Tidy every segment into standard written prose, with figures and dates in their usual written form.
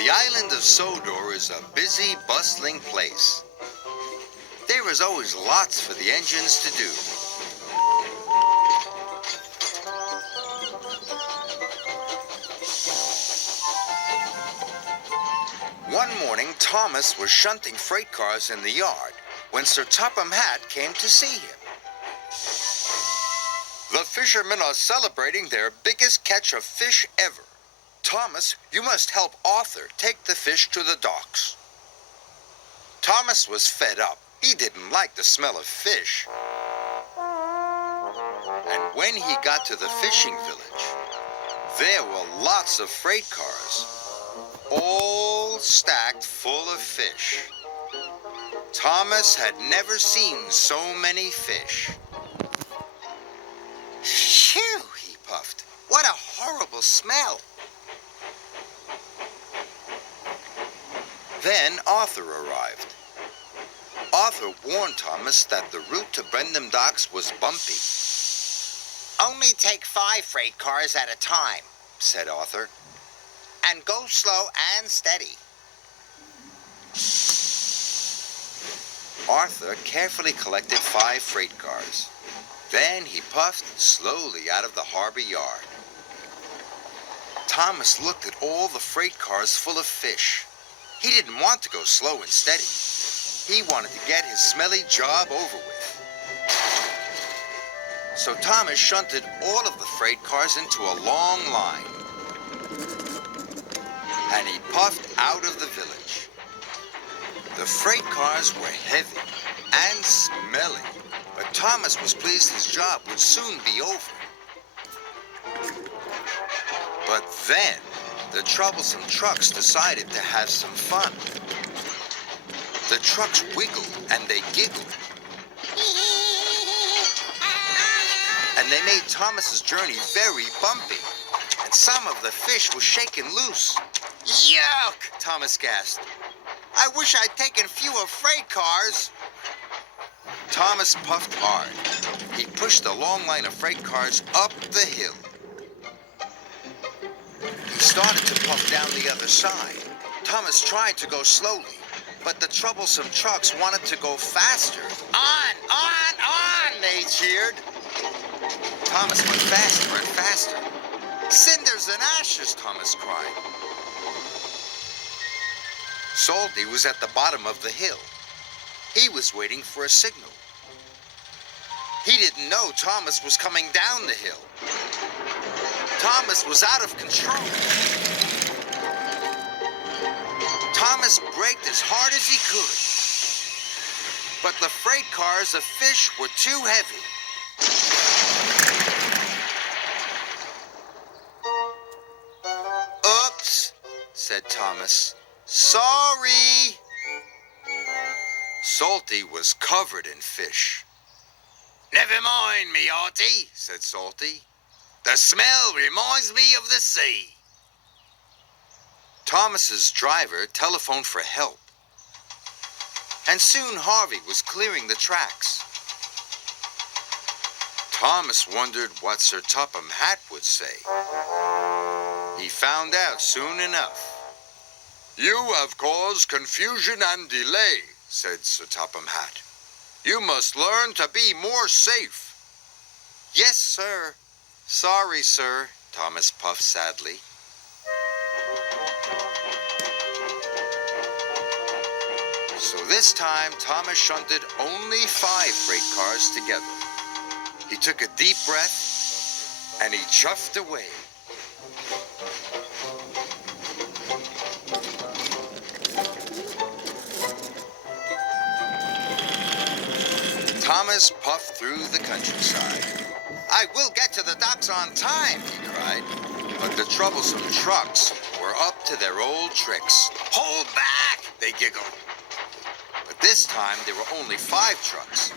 The island of Sodor is a busy, bustling place. There is always lots for the engines to do. One morning, Thomas was shunting freight cars in the yard when Sir Topham Hatt came to see him. The fishermen are celebrating their biggest catch of fish ever. Thomas, you must help Arthur take the fish to the docks. Thomas was fed up. He didn't like the smell of fish. And when he got to the fishing village, there were lots of freight cars, all stacked full of fish. Thomas had never seen so many fish. Phew, he puffed. What a horrible smell. Then Arthur arrived. Arthur warned Thomas that the route to Brendam Docks was bumpy. "Only take 5 freight cars at a time," said Arthur, "and go slow and steady." Arthur carefully collected 5 freight cars. Then he puffed slowly out of the harbor yard. Thomas looked at all the freight cars full of fish. He didn't want to go slow and steady. He wanted to get his smelly job over with. So Thomas shunted all of the freight cars into a long line. And he puffed out of the village. The freight cars were heavy and smelly, but Thomas was pleased his job would soon be over. But then, the troublesome trucks decided to have some fun. The trucks wiggled and they giggled. And they made Thomas's journey very bumpy. And some of the fish was shaken loose. "Yuck!" Thomas gasped. "I wish I'd taken fewer freight cars." Thomas puffed hard. He pushed the long line of freight cars up the hill. He started to puff down the other side. Thomas tried to go slowly, but the troublesome trucks wanted to go faster. "On, on, on!" they cheered. Thomas went faster and faster. "Cinders and ashes!" Thomas cried. Salty was at the bottom of the hill. He was waiting for a signal. He didn't know Thomas was coming down the hill. Thomas was out of control. Thomas braked as hard as he could. But the freight cars of fish were too heavy. "Oops," said Thomas. "Sorry." Salty was covered in fish. "Never mind me, Artie," said Salty. "The smell reminds me of the sea." Thomas's driver telephoned for help. And soon Harvey was clearing the tracks. Thomas wondered what Sir Topham Hatt would say. He found out soon enough. "You have caused confusion and delay," said Sir Topham Hatt. "You must learn to be more safe." "Yes, sir. Sorry, sir," Thomas puffed sadly. So this time, Thomas shunted only 5 freight cars together. He took a deep breath, and he chuffed away. Thomas puffed through the countryside. "I will get to the docks on time," he cried. But the troublesome trucks were up to their old tricks. "Hold back!" they giggled. But this time there were only 5 trucks.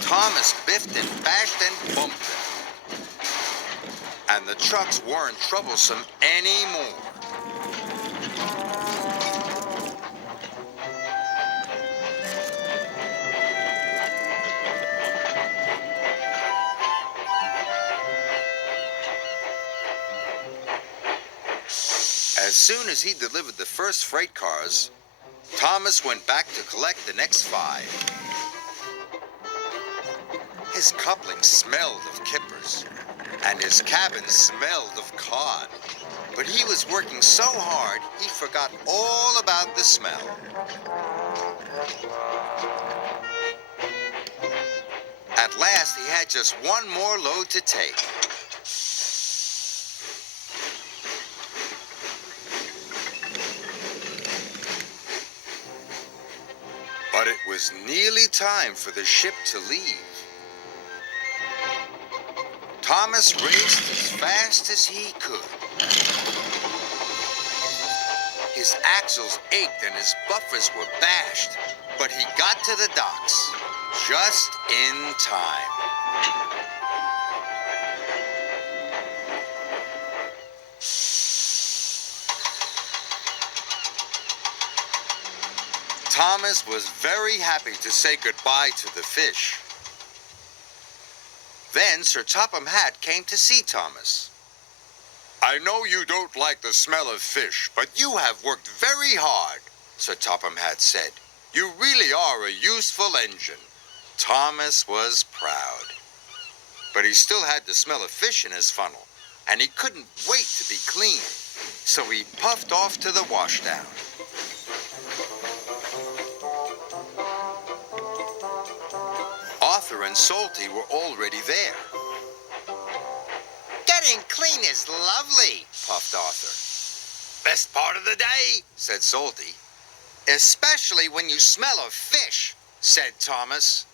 Thomas biffed and bashed and bumped them. And the trucks weren't troublesome anymore. As soon as he delivered the first freight cars, Thomas went back to collect the next 5. His coupling smelled of kippers, and his cabin smelled of cod. But he was working so hard, he forgot all about the smell. At last, he had just one more load to take. But it was nearly time for the ship to leave. Thomas raced as fast as he could. His axles ached and his buffers were bashed, but he got to the docks just in time. Thomas was very happy to say goodbye to the fish. Then Sir Topham Hatt came to see Thomas. "I know you don't like the smell of fish, but you have worked very hard," Sir Topham Hatt said. "You really are a useful engine." Thomas was proud. But he still had the smell of fish in his funnel, and he couldn't wait to be clean. So he puffed off to the washdown. Arthur and Salty were already there. "Getting clean is lovely," puffed Arthur. "Best part of the day," said Salty. "Especially when you smell of fish," said Thomas.